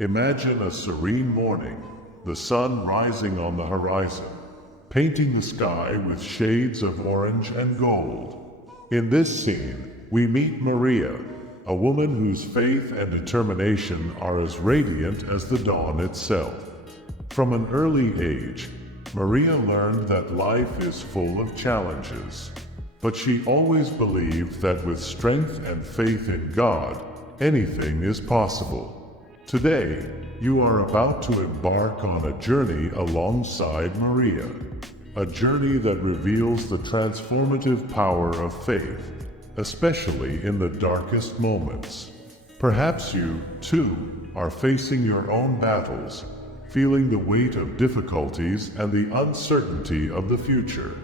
Imagine a serene morning, the sun rising on the horizon, painting the sky with shades of orange and gold. In this scene, we meet Maria, a woman whose faith and determination are as radiant as the dawn itself. From an early age, Maria learned that life is full of challenges, but she always believed that with strength and faith in God, anything is possible. Today, you are about to embark on a journey alongside Maria, a journey that reveals the transformative power of faith, especially in the darkest moments. Perhaps you, too, are facing your own battles, feeling the weight of difficulties and the uncertainty of the future.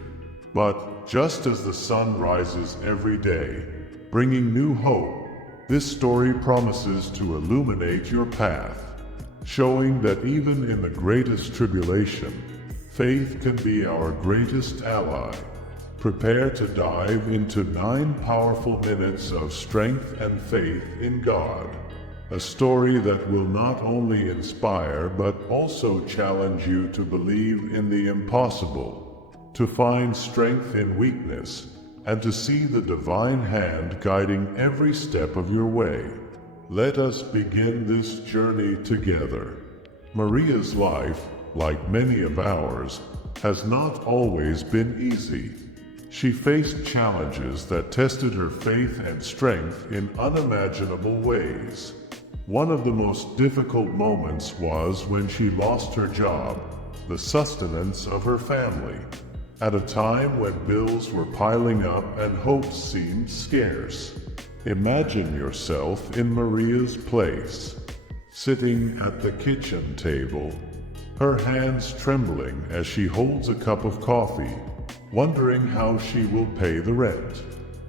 But just as the sun rises every day, bringing new hope, this story promises to illuminate your path, showing that even in the greatest tribulation, faith can be our greatest ally. Prepare to dive into 9 powerful minutes of strength and faith in God, a story that will not only inspire but also challenge you to believe in the impossible, to find strength in weakness, and to see the divine hand guiding every step of your way. Let us begin this journey together. Maria's life, like many of ours, has not always been easy. She faced challenges that tested her faith and strength in unimaginable ways. One of the most difficult moments was when she lost her job, the sustenance of her family. At a time when bills were piling up and hope seemed scarce. Imagine yourself in Maria's place, sitting at the kitchen table, her hands trembling as she holds a cup of coffee, wondering how she will pay the rent,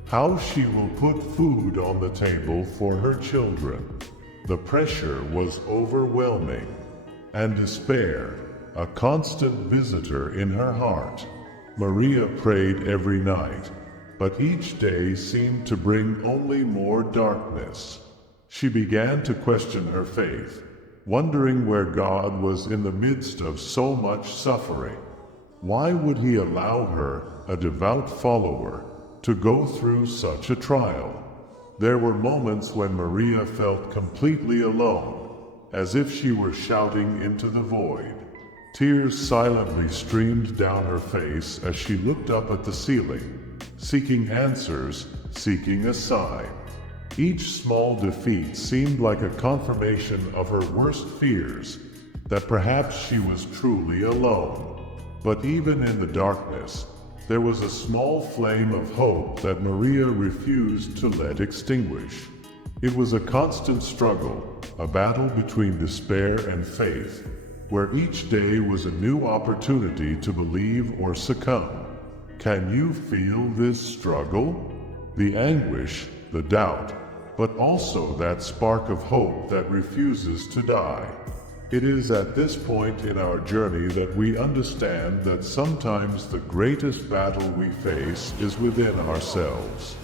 how she will put food on the table for her children. The pressure was overwhelming, and despair, a constant visitor in her heart. Maria prayed every night, but each day seemed to bring only more darkness. She began to question her faith, wondering where God was in the midst of so much suffering. Why would He allow her, a devout follower, to go through such a trial? There were moments when Maria felt completely alone, as if she were shouting into the void. Tears silently streamed down her face as she looked up at the ceiling, seeking answers, seeking a sign. Each small defeat seemed like a confirmation of her worst fears, that perhaps she was truly alone. But even in the darkness, there was a small flame of hope that Maria refused to let extinguish. It was a constant struggle, a battle between despair and faith, where each day was a new opportunity to believe or succumb. Can you feel this struggle? The anguish, the doubt, but also that spark of hope that refuses to die. It is at this point in our journey that we understand that sometimes the greatest battle we face is within ourselves.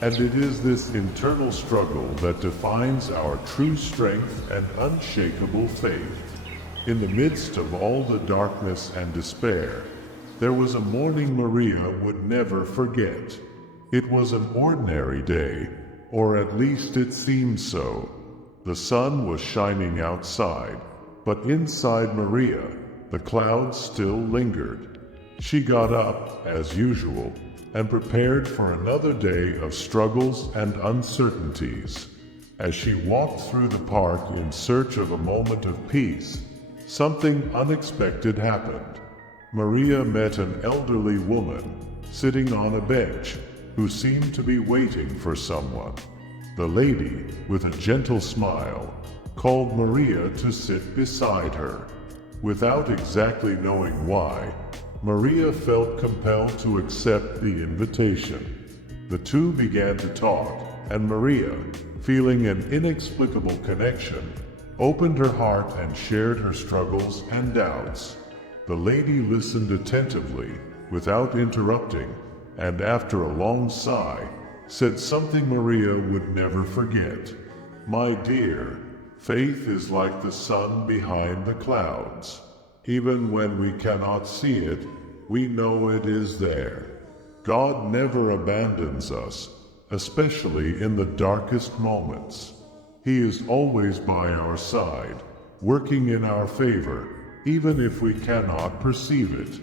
And it is this internal struggle that defines our true strength and unshakable faith. In the midst of all the darkness and despair, there was a morning Maria would never forget. It was an ordinary day, or at least it seemed so. The sun was shining outside, but inside Maria, the clouds still lingered. She got up, as usual, and prepared for another day of struggles and uncertainties. As she walked through the park in search of a moment of peace, something unexpected happened. Maria met an elderly woman sitting on a bench who seemed to be waiting for someone. The lady, with a gentle smile, called Maria to sit beside her. Without exactly knowing why, Maria felt compelled to accept the invitation. The two began to talk, and Maria, feeling an inexplicable connection, opened her heart and shared her struggles and doubts. The lady listened attentively, without interrupting, and after a long sigh, said something Maria would never forget. "My dear, Faith is like the sun behind the clouds. Even when we cannot see it, we know it is there. God never abandons us, especially in the darkest moments. He is always by our side, working in our favor, even if we cannot perceive it.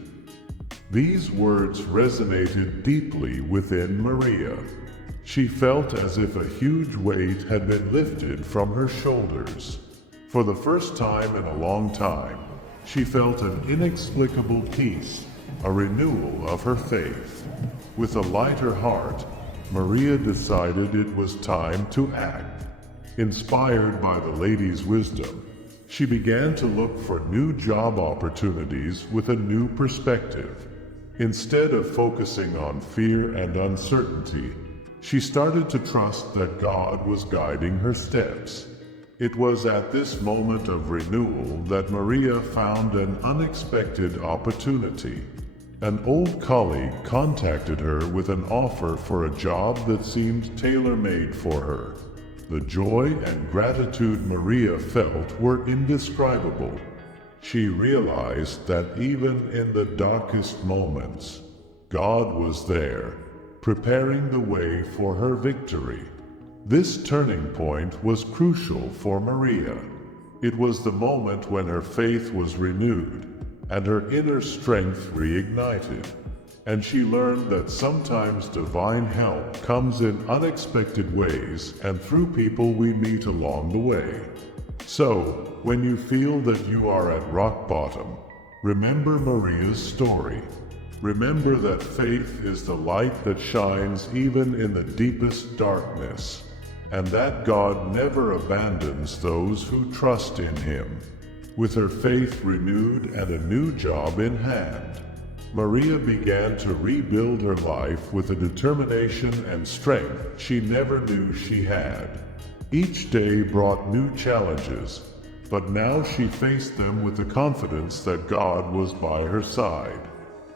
These words resonated deeply within Maria. She felt as if a huge weight had been lifted from her shoulders. For the first time in a long time, she felt an inexplicable peace, a renewal of her faith. With a lighter heart, Maria decided it was time to act. Inspired by the lady's wisdom, she began to look for new job opportunities with a new perspective. Instead of focusing on fear and uncertainty, she started to trust that God was guiding her steps. It was at this moment of renewal that Maria found an unexpected opportunity. An old colleague contacted her with an offer for a job that seemed tailor-made for her. The joy and gratitude Maria felt were indescribable. She realized that even in the darkest moments, God was there, preparing the way for her victory. This turning point was crucial for Maria. It was the moment when her faith was renewed and her inner strength reignited, and she learned that sometimes divine help comes in unexpected ways and through people we meet along the way. So, when you feel that you are at rock bottom, remember Maria's story. Remember that faith is the light that shines even in the deepest darkness, and that God never abandons those who trust in Him. With her faith renewed and a new job in hand, Maria began to rebuild her life with a determination and strength she never knew she had. Each day brought new challenges, but now she faced them with the confidence that God was by her side,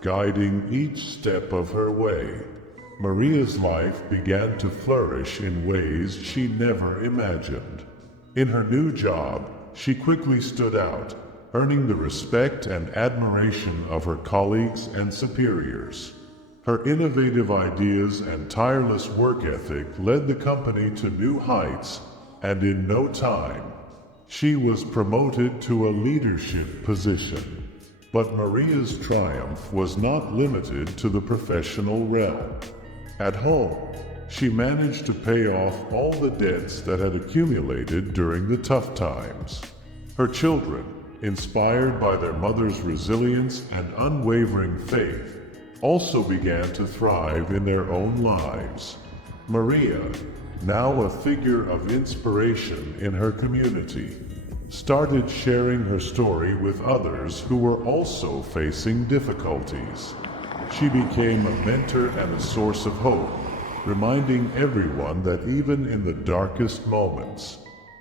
guiding each step of her way. Maria's life began to flourish in ways she never imagined. In her new job, she quickly stood out, earning the respect and admiration of her colleagues and superiors. Her innovative ideas and tireless work ethic led the company to new heights, and in no time, she was promoted to a leadership position. But Maria's triumph was not limited to the professional realm. At home, she managed to pay off all the debts that had accumulated during the tough times. Her children, inspired by their mother's resilience and unwavering faith, also began to thrive in their own lives. Maria, now a figure of inspiration in her community, started sharing her story with others who were also facing difficulties. She became a mentor and a source of hope, reminding everyone that even in the darkest moments,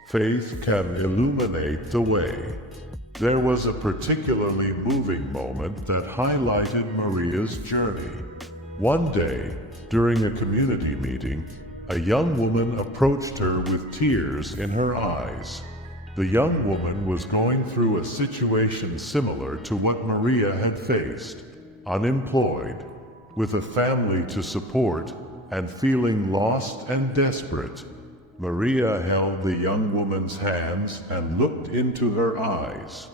faith can illuminate the way. There was a particularly moving moment that highlighted Maria's journey. One day, during a community meeting, a young woman approached her with tears in her eyes. The young woman was going through a situation similar to what Maria had faced, unemployed, with a family to support, and feeling lost and desperate. Maria held the young woman's hands and looked into her eyes,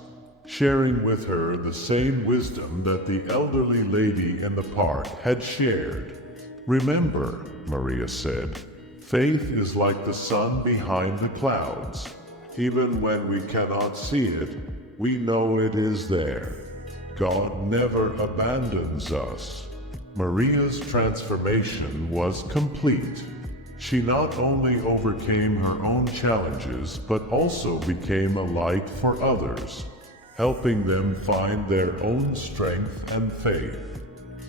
sharing with her the same wisdom that the elderly lady in the park had shared. "Remember," Maria said, "faith is like the sun behind the clouds. Even when we cannot see it, we know it is there. God never abandons us." Maria's transformation was complete. She not only overcame her own challenges, but also became a light for others, helping them find their own strength and faith.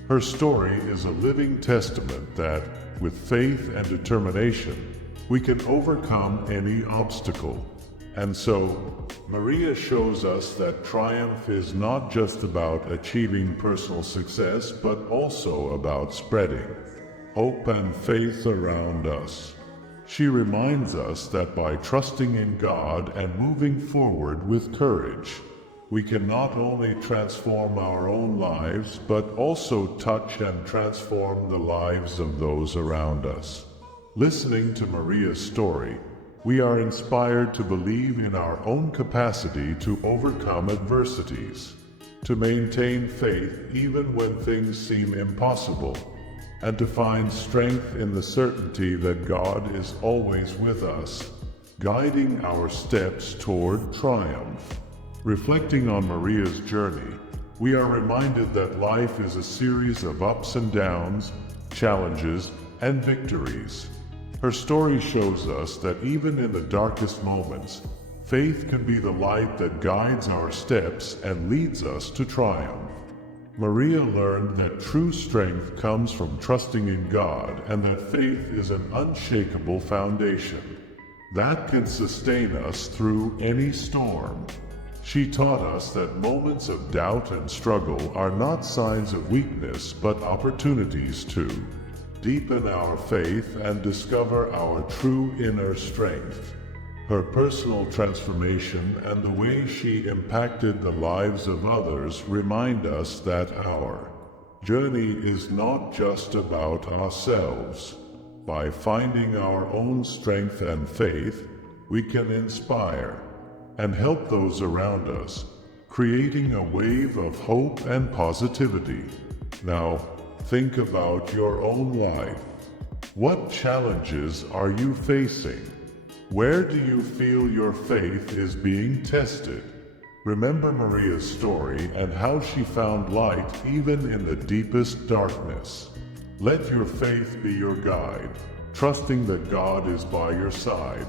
Her story is a living testament that, with faith and determination, we can overcome any obstacle. And so, Maria shows us that triumph is not just about achieving personal success, but also about spreading hope and faith around us. She reminds us that by trusting in God and moving forward with courage, we can not only transform our own lives, but also touch and transform the lives of those around us. Listening to Maria's story, we are inspired to believe in our own capacity to overcome adversities, to maintain faith even when things seem impossible, and to find strength in the certainty that God is always with us, guiding our steps toward triumph. Reflecting on Maria's journey, we are reminded that life is a series of ups and downs, challenges, and victories. Her story shows us that even in the darkest moments, faith can be the light that guides our steps and leads us to triumph. Maria learned that true strength comes from trusting in God and that faith is an unshakable foundation that can sustain us through any storm. She taught us that moments of doubt and struggle are not signs of weakness but opportunities to deepen our faith and discover our true inner strength. Her personal transformation and the way she impacted the lives of others remind us that our journey is not just about ourselves. By finding our own strength and faith, we can inspire and help those around us, creating a wave of hope and positivity. Now, think about your own life. What challenges are you facing? Where do you feel your faith is being tested? Remember Maria's story and how she found light even in the deepest darkness. Let your faith be your guide, trusting that God is by your side,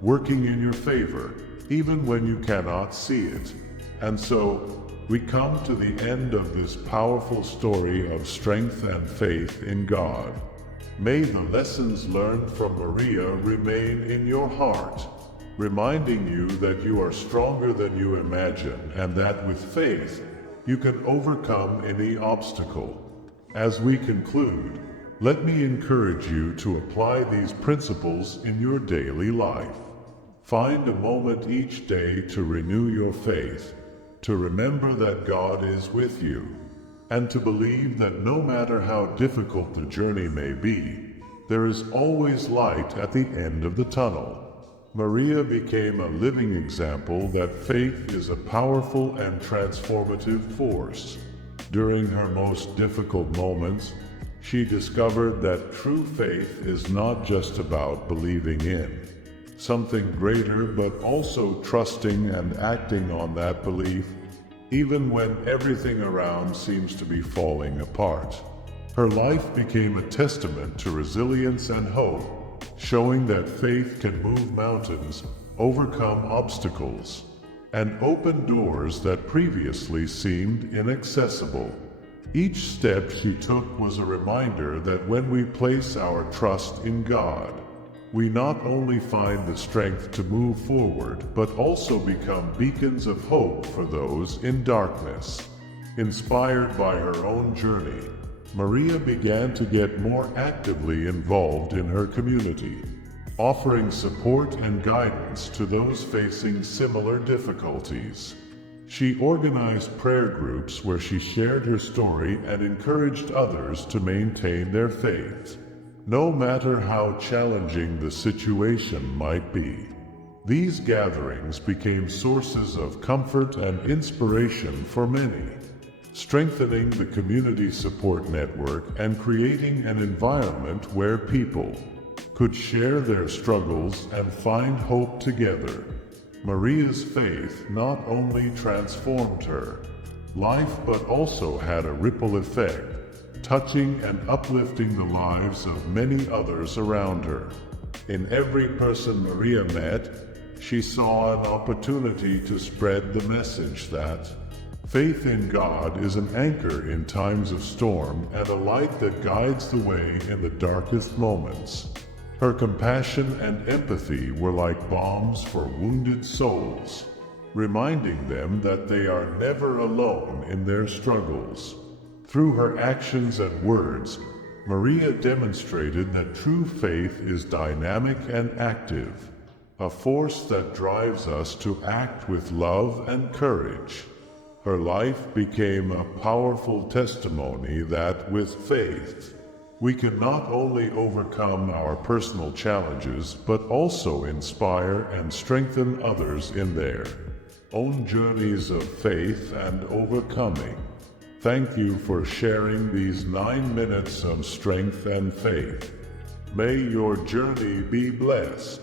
working in your favor, even when you cannot see it. And so, we come to the end of this powerful story of strength and faith in God. May the lessons learned from Maria remain in your heart, reminding you that you are stronger than you imagine and that with faith, you can overcome any obstacle. As we conclude, let me encourage you to apply these principles in your daily life. Find a moment each day to renew your faith, to remember that God is with you, and to believe that no matter how difficult the journey may be, there is always light at the end of the tunnel. Maria became a living example that faith is a powerful and transformative force. During her most difficult moments, she discovered that true faith is not just about believing in something greater, but also trusting and acting on that belief, even when everything around seems to be falling apart. Her life became a testament to resilience and hope, showing that faith can move mountains, overcome obstacles, and open doors that previously seemed inaccessible. Each step she took was a reminder that when we place our trust in God, we not only find the strength to move forward, but also become beacons of hope for those in darkness. Inspired by her own journey, Maria began to get more actively involved in her community, offering support and guidance to those facing similar difficulties. She organized prayer groups where she shared her story and encouraged others to maintain their faith, no matter how challenging the situation might be. These gatherings became sources of comfort and inspiration for many, strengthening the community support network and creating an environment where people could share their struggles and find hope together. Maria's faith not only transformed her life but also had a ripple effect, touching and uplifting the lives of many others around her. In every person Maria met, she saw an opportunity to spread the message that faith in God is an anchor in times of storm and a light that guides the way in the darkest moments. Her compassion and empathy were like balms for wounded souls, reminding them that they are never alone in their struggles. Through her actions and words, Maria demonstrated that true faith is dynamic and active, a force that drives us to act with love and courage. Her life became a powerful testimony that, with faith, we can not only overcome our personal challenges, but also inspire and strengthen others in their own journeys of faith and overcoming. Thank you for sharing these 9 minutes of strength and faith. May your journey be blessed,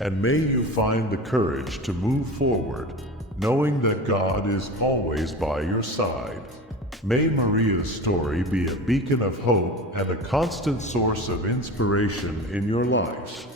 and may you find the courage to move forward, knowing that God is always by your side. May Maria's story be a beacon of hope and a constant source of inspiration in your life.